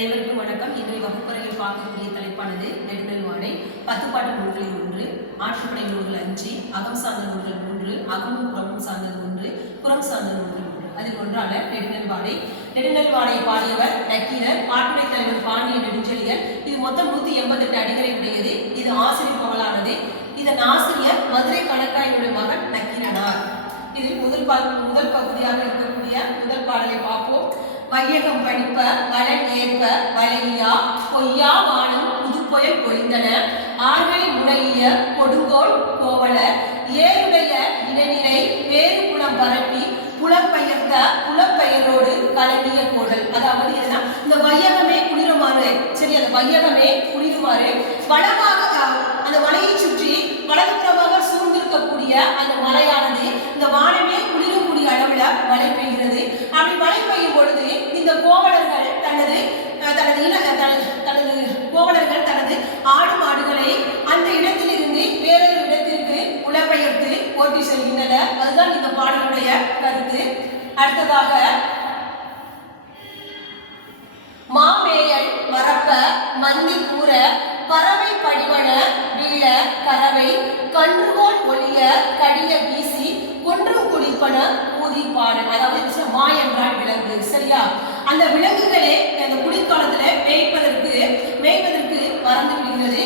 அனைவருக்கும் வணக்கம். இன்றைய வகுப்பறையில் பார்க்கக்கூடிய தலைப்பானது நெடுநல் வாடை. 10 பாட்டு நூல்களில் 1, ஆற்றுப்படை நூல்கள் 5, அகம் சார்ந்த நூல்கள் 3, அகமும் புறமும் சார்ந்தது 1, புறம் சார்ந்த நூல்கள் 1. அதில் ஒன்றான நெடுநல் வாடை. நெடுநல் வாடை பாடியவர் நக்கீரர், பாட்டுடை தலைவர் பாண்டிய நெடுஞ்செழியன். இது மொத்தம் 188 அடிகளை உடையது. இது ஆசிரியர் புகழானது. இதன் ஆசிரியர் மதுரை கணக்காயினுடைய மகன் நக்கீரனார். இதில் முதல் பகுதியாக இருக்கக்கூடிய முதல் பாடலை பார்ப்போம். வையகம் படிப்ப வளன் ஏற்ப வளையா பொய்யா வானம் புதுப்பொயல் பொழிந்தன ஆர்களை முனைய கொடுங்கோல் கோவல ஏருடைய இடைநிலை வேறு புலம் பரப்பி புலப்பெயர்த்த புலப்பெயரோடு கலங்கிய கோடல். அதாவது என்னன்னா, இந்த வையகமே குளிருமாறு, சரி, அந்த வையகமே குளிருமாறு வளமாக அந்த மலையை சுற்றி வலதுபுறமாக சூழ்ந்திருக்கக்கூடிய அந்த மலையானது இந்த வானமே குளிரக்கூடிய அளவுல மழை பெய்கிறது. அப்படி மழை பெய்யும் பொழுது இந்த கோவலர்கள் தனது கோவலர்கள் தனது ஆடு மாடுகளை அந்த இடத்திலிருந்து வேறொரு இடத்திற்கு புலப்பெயர்த்து ஓட்டி செல்கின்றனர். அதுதான் இந்த பாடலுடைய கருத்து. அடுத்ததாக, மாமேயல் மரப்ப மந்தி கூற பறவை படிவன வீழ கறவை கன்றுகோல் ஒளிய கடிய வீசி கொன்றும் குளிப்பன ஊதி பாடல். அதாவது மா என்றால் விலங்கு, சரியா? அந்த விலங்குகளே அந்த குளிர்காலத்துல மேய்ப்பதற்கு மறந்து விடுகிறது.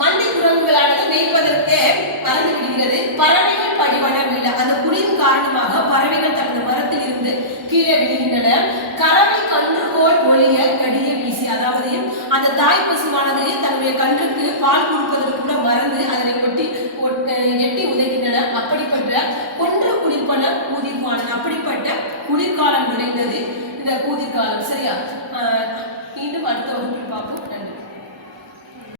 மந்தி குரங்குகளானது மேய்ப்பதற்கு மறந்து விடுகிறது. பறவைகள் படிவன வீழ, அந்த குளிர் காரணமாக பறவைகள் தனது மரத்தில் இருந்து கீழே விழுகின்றன. கறவை கன்றுகோல் ஒளிய கடிய வீசி, அதாவது அந்த தாய் பசுவானது தன்னுடைய கன்றுக்கு பால் கொடுப்பதற்கு கூட மறந்து அதனை எட்டி உதைக்கின்றன. அப்படிப்பட்ட கொன்று குளிர்பன கூதிர்காலம், அப்படிப்பட்ட குளிர்காலம் விளைந்தது இந்த கூதிர்காலம், சரியா?